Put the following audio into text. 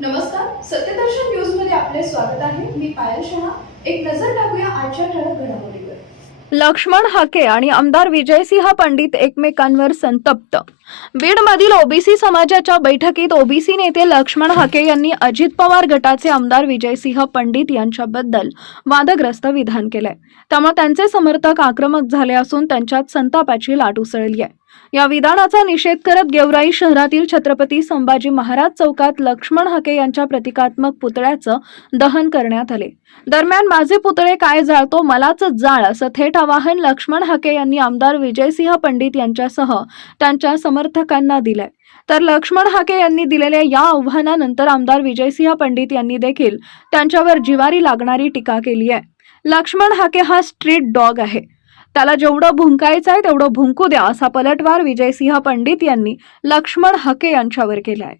नमस्कार सत्यदर्शन न्यूजमध्ये आपले स्वागत आहे. मी पायल शहा. एक नजर टाकूया आजच्या ठळक घडामोडीवर. लक्ष्मण हाके आणि आमदार विजयसिंह पंडित एकमेकांवर संतप्त. बीडमधील ओबीसी समाजाच्या बैठकीत ओबीसी नेते लक्ष्मण हाके यांनी अजित पवार गटाचे आमदार विजयसिंह पंडित यांच्याबद्दल वादग्रस्त विधान केलंय. त्यामुळे त्यांचे समर्थक आक्रमक झाले असून त्यांच्यात संतापाची लाट उसळली आहे या विधानाचा निषेध करत गेवराई शहरातील छत्रपती संभाजी महाराज चौकात लक्ष्मण हाके यांच्या प्रतिकात्मक पुतळ्याचं दहन करण्यात आले. दरम्यान माझे पुतळे काय जाळतो मलाच जाळ असं थेट आवाहन लक्ष्मण हाके यांनी आमदार विजयसिंह पंडित यांच्यासह त्यांच्या समर्थकांना दिलंय. तर लक्ष्मण हाके यांनी दिलेल्या या आव्हानानंतर आमदार विजयसिंह पंडित यांनी देखील त्यांच्यावर जिवारी लागणारी टीका केली आहे. लक्ष्मण हाके हा स्ट्रीट डॉग आहे. त्याला जेवढं भुंकायचं आहे तेवढं भुंकू द्या असा पलटवार विजयसिंह पंडित यांनी लक्ष्मण हके यांच्यावर केलाय.